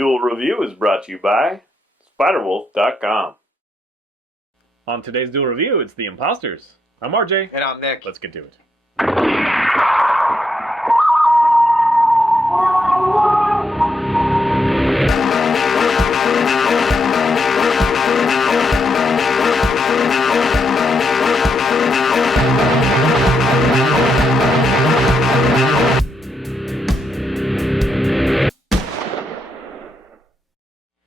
Duel Review is brought to you by SpiderWolf.com. On today's Duel Review, it's the Impostors. I'm RJ. And I'm Nick. Let's get to it.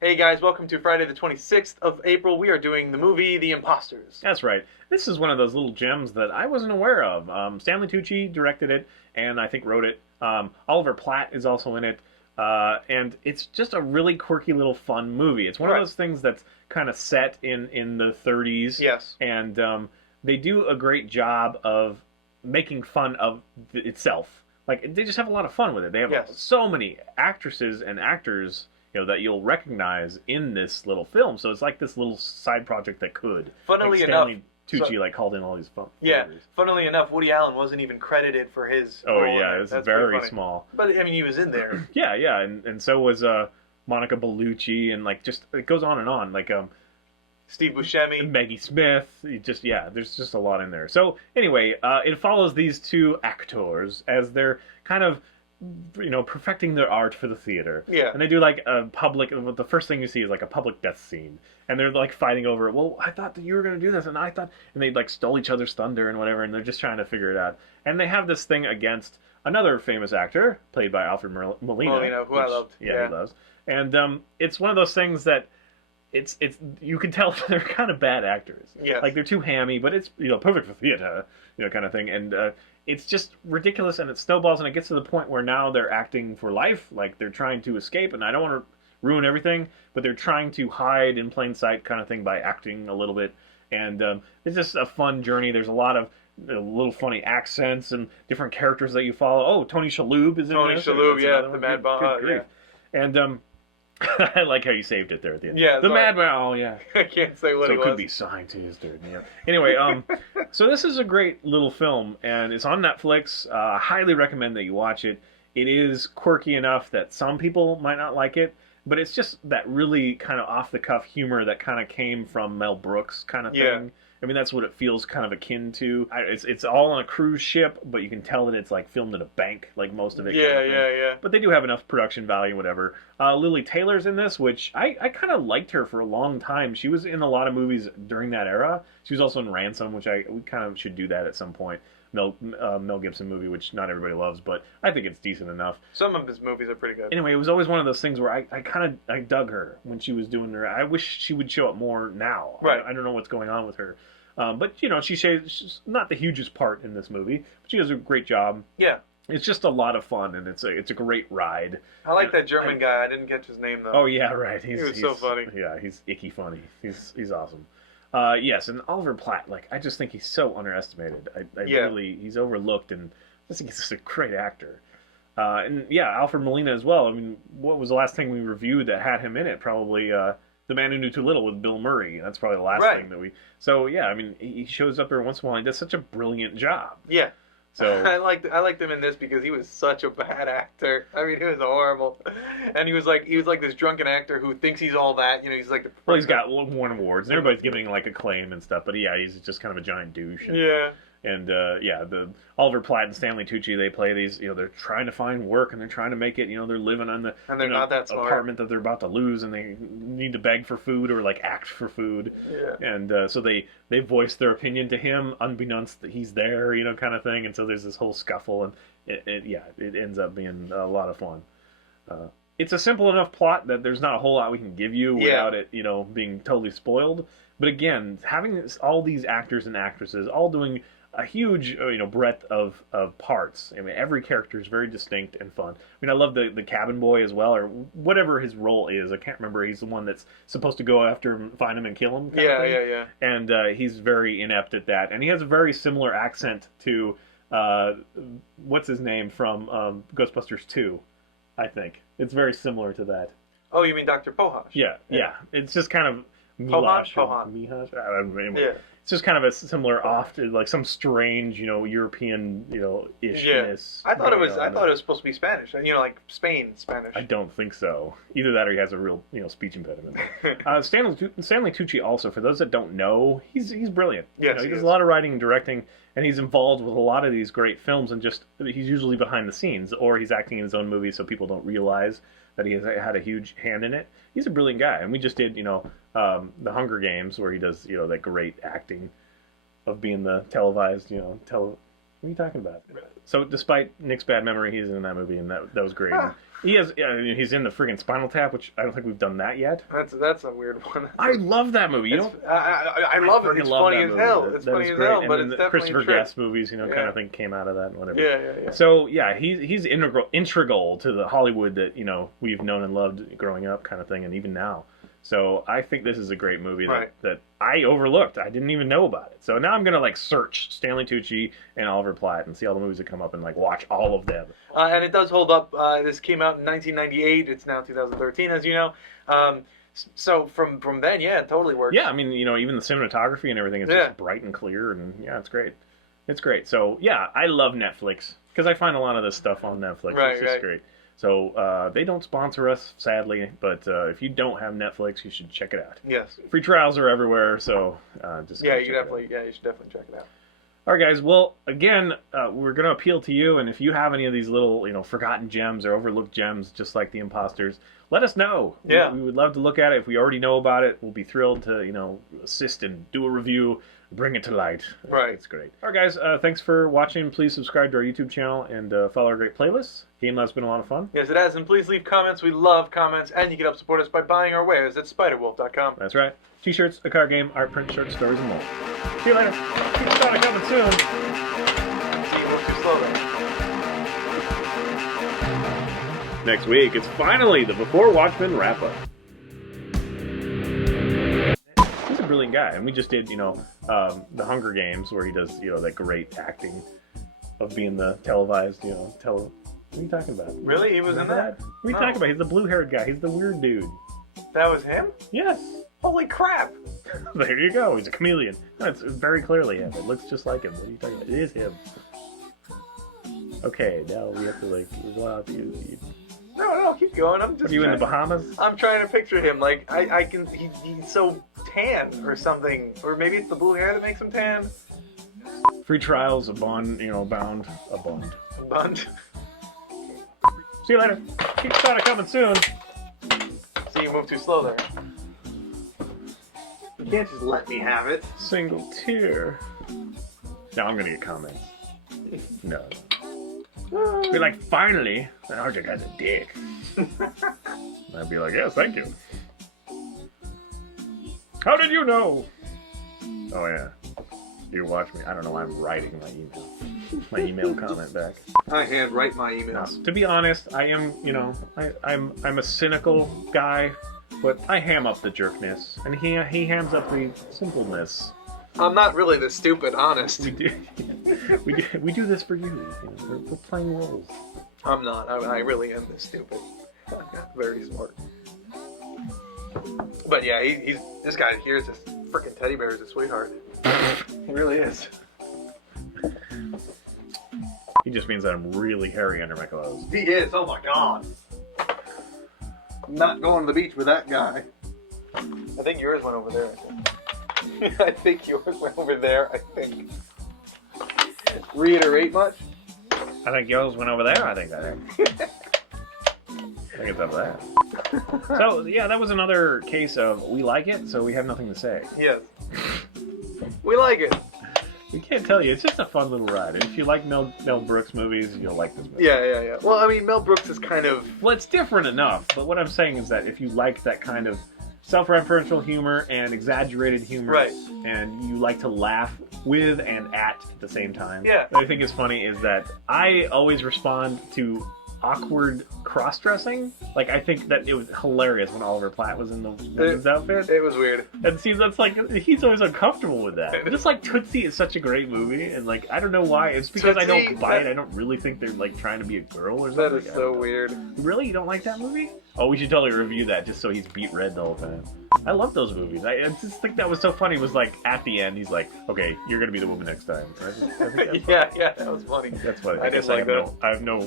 Hey guys, welcome to Friday the 26th of April. We are doing the movie The Impostors. That's right. This is one of those little gems that I wasn't aware of. Stanley Tucci directed it, and I think wrote it. Oliver Platt is also in it. And it's just a really quirky little fun movie. It's one of those things that's kind of set in the 30s. Yes. And they do a great job of making fun of itself. Like, they just have a lot of fun with it. They have so many actresses and actors, you know, that you'll recognize in this little film. So it's like this little side project that could. Funnily like enough, Stanley Tucci called in all these fun. Yeah. Movies. Funnily enough, Woody Allen wasn't even credited for his role in yeah, it. it's That's very small. But I mean, he was in there. yeah, and so was Monica Bellucci, and like just it goes on and on. Like Steve Buscemi, Maggie Smith. There's just a lot in there. So anyway, it follows these two actors as they're kind of, you know, perfecting their art for the theater. Yeah. And they do like a public, the first thing you see is like a public death scene. And they're like fighting over, well, I thought that you were going to do this, and I thought, and they like stole each other's thunder and whatever, and they're just trying to figure it out. And they have this thing against another famous actor, played by Alfred Molina. Who I loved. Yeah, he loves. And it's one of those things that it's you can tell they're kind of bad actors. Yes. Like they're too hammy, but it's, you know, perfect for theater, you know, kind of thing. And it's just ridiculous, and it snowballs, and it gets to the point where now they're acting for life, like they're trying to escape, and I don't want to ruin everything, but they're trying to hide in plain sight kind of thing by acting a little bit, and it's just a fun journey. There's a lot of little funny accents and different characters that you follow. Oh, Tony Shalhoub is in Tony this. Shalhoub, yeah, the Mad Bomb, yeah. And I like how you saved it there at the end. Yeah, the Madman. Oh, yeah. I can't say what so it it was. could be scientist or yeah. Anyway, so this is a great little film, and it's on Netflix. I highly recommend that you watch it. It is quirky enough that some people might not like it, but it's just that really kind of off the cuff humor that kind of came from Mel Brooks kind of thing. Yeah. I mean, that's what it feels kind of akin to. It's all on a cruise ship, but you can tell that it's like filmed at a bank, like most of it. Yeah. But they do have enough production value, whatever. Lily Taylor's in this, which I kind of liked her for a long time. She was in a lot of movies during that era. She was also in Ransom, which we kind of should do that at some point. Mel Gibson movie, which not everybody loves, but I think it's decent enough. Some of his movies are pretty good. Anyway, it was always one of those things where I dug her when she was doing her. I wish she would show up more now. Right. I don't know what's going on with her. But, you know, she's not the hugest part in this movie, but she does a great job. Yeah. It's just a lot of fun, and it's a great ride. I like that German guy. I didn't get his name, though. Oh, yeah, right. He was so funny. Yeah, he's icky funny. He's awesome. Yes, and Oliver Platt, like, I just think he's so underestimated. He's overlooked, and I just think he's just a great actor. And, yeah, Alfred Molina as well. I mean, what was the last thing we reviewed that had him in it? Probably The Man Who Knew Too Little with Bill Murray. That's probably the last thing that we... So, yeah, I mean, he shows up every once in a while, and he does such a brilliant job. Yeah. So I liked him in this because he was such a bad actor. I mean, he was horrible, and he was like this drunken actor who thinks he's all that. You know, he's like the. Well, he's got won awards, and everybody's giving like acclaim and stuff. But yeah, he's just kind of a giant douche. And the Oliver Platt and Stanley Tucci, they play these. You know, they're trying to find work and they're trying to make it. You know, they're living on the not that smart. apartment that they're about to lose, and they need to beg for food or like act for food. Yeah. And so they voice their opinion to him, unbeknownst that he's there. You know, kind of thing. And so there's this whole scuffle, and it ends up being a lot of fun. It's a simple enough plot that there's not a whole lot we can give you without it, you know, being totally spoiled. But again, having all these actors and actresses all doing a huge, breadth of parts. I mean, every character is very distinct and fun. I mean, I love the cabin boy as well, or whatever his role is. I can't remember. He's the one that's supposed to go after him, find him, and kill him. Yeah. And he's very inept at that. And he has a very similar accent to what's his name from Ghostbusters 2, I think. It's very similar to that. Oh, you mean Dr. Pohash? Yeah. It's just kind of Milosh or Pohan. Mihosh. I don't know, anyway. Yeah. It's just kind of a similar, like some strange, European, ishness. I thought it was. going I on. thought it was supposed to be Spanish. Like Spain Spanish. I don't think so. Either that or he has a real, speech impediment. Stanley Tucci also, for those that don't know, he's brilliant. Yes, he he does is. a lot of writing and directing, and he's involved with a lot of these great films. And he's usually behind the scenes, or he's acting in his own movies, so people don't realize that he has had a huge hand in it. He's a brilliant guy, and we just did, the Hunger Games, where he does, that great acting of being the televised, What are you talking about? So, despite Nick's bad memory, he's in that movie, and that was great. He's in the friggin' Spinal Tap, which I don't think we've done that yet. That's a weird one. I love that movie. I love it. It's funny as hell. It's funny as hell, but it's definitely Christopher a trip. Guest movies, kind of thing came out of that and whatever. Yeah. So he's integral to the Hollywood that we've known and loved growing up, kind of thing, and even now. So I think this is a great movie that I overlooked. I didn't even know about it. So now I'm gonna search Stanley Tucci and Oliver Platt and see all the movies that come up and watch all of them. And it does hold up. This came out in 1998. It's now 2013, as you know. So from then, yeah, it totally works. Yeah, I mean, even the cinematography and everything is just bright and clear, and it's great. It's great. So yeah, I love Netflix because I find a lot of this stuff on Netflix. It's just great. So they don't sponsor us, sadly, but if you don't have Netflix, you should check it out. Yes. Free trials are everywhere, so just you should definitely check it out. All right, guys. Well, again, we're going to appeal to you, and if you have any of these little, forgotten gems or overlooked gems, just like the Impostors, let us know. Yeah. We would love to look at it. If we already know about it, we'll be thrilled to, assist and do a review, bring it to light. Right. It's great. All right, guys. Thanks for watching. Please subscribe to our YouTube channel and follow our great playlists. Game Lab's been a lot of fun. Yes, it has, and please leave comments. We love comments, and you can help support us by buying our wares at spiderwolf.com. That's right. T-shirts, a card game, art print, short stories, and more. See you later. Keep Todat coming soon. See, you move too slow there. Next week, it's finally the Before Watchmen wrap-up. He's a brilliant guy, and we just did, the Hunger Games, where he does, that great acting of being the televised, What are you talking about? Really? He was in that? What are you talking about? He's the blue-haired guy. He's the weird dude. That was him? Yes. Holy crap! There you go. He's a chameleon. No, it's very clearly him. It looks just like him. What are you talking about? It is him. Okay, now we have to, go out to you. No, keep going. I'm just. Are you in the Bahamas? I'm trying to picture him. I can. He's so tan or something, or maybe it's the blue hair that makes him tan. Free trials, a bond, bound, a bond. Bund. See you later. Keep Todat coming soon. See, you move too slow there. You can't just let me have it. Single tear. Now I'm gonna get comments. No. Be like, finally, an Arctic has a dick. I'd be like, yes, thank you. How did you know? Oh yeah. You watch me. I don't know why I'm writing my email comment back. I handwrite my No, emails. to be honest, I am, I'm a cynical guy, but I ham up the jerkness, and he hams up the simpleness. I'm not really the stupid, honest. We do this for you. We're playing roles. I'm not. I really am this stupid. Very smart. But yeah, he's this guy here is just freaking teddy bear is a sweetheart. He really is. He just means that I'm really hairy under my clothes. He is. Oh my god. I'm not going to the beach with that guy. I think yours went over there. I think yours went over there. I think. Reiterate much? I think yours went over there. I think it's over there. So yeah, that was another case of we like it, so we have nothing to say. Yes. We like it. We can't tell you. It's just a fun little ride. And if you like Mel Brooks movies, you'll like this movie. Yeah. Well, I mean, Mel Brooks is kind of... Well, it's different enough. But what I'm saying is that if you like that kind of self-referential humor and exaggerated humor, right, and you like to laugh with and at the same time, yeah, what I think is funny is that I always respond to awkward cross-dressing. Like, I think that it was hilarious when Oliver Platt was in the women's outfit. It was weird. And see, that's like, he's always uncomfortable with that. Just like Tootsie is such a great movie, and like, I don't know why. It's because Tootsie, I don't buy it. I don't really think they're like trying to be a girl or something. That is so weird. Really? You don't like that movie? Oh, we should totally review that just so he's beat red the whole time. I love those movies. I just think that was so funny. Was like at the end, he's like, "Okay, you're gonna be the woman next time." I think that's Yeah, that was funny. That's funny. I didn't like that. I have no,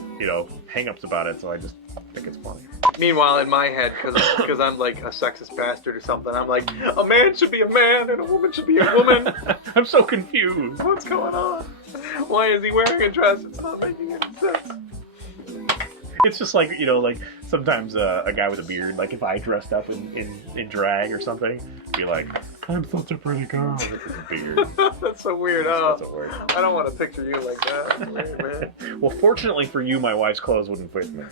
hang-ups about it, so I just think it's funny. Meanwhile, in my head, because I'm like a sexist bastard or something, I'm like, a man should be a man and a woman should be a woman. I'm so confused. What's going on? Why is he wearing a dress? It's not making any sense. It's just like, like sometimes a guy with a beard, like if I dressed up in drag or something, be like, I'm such a pretty girl with a beard. That's so weird. That's so weird. I don't want to picture you like that. That's weird, man. Well, fortunately for you, my wife's clothes wouldn't fit me.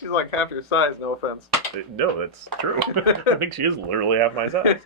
She's like half your size, no offense. No, that's true. I think she is literally half my size.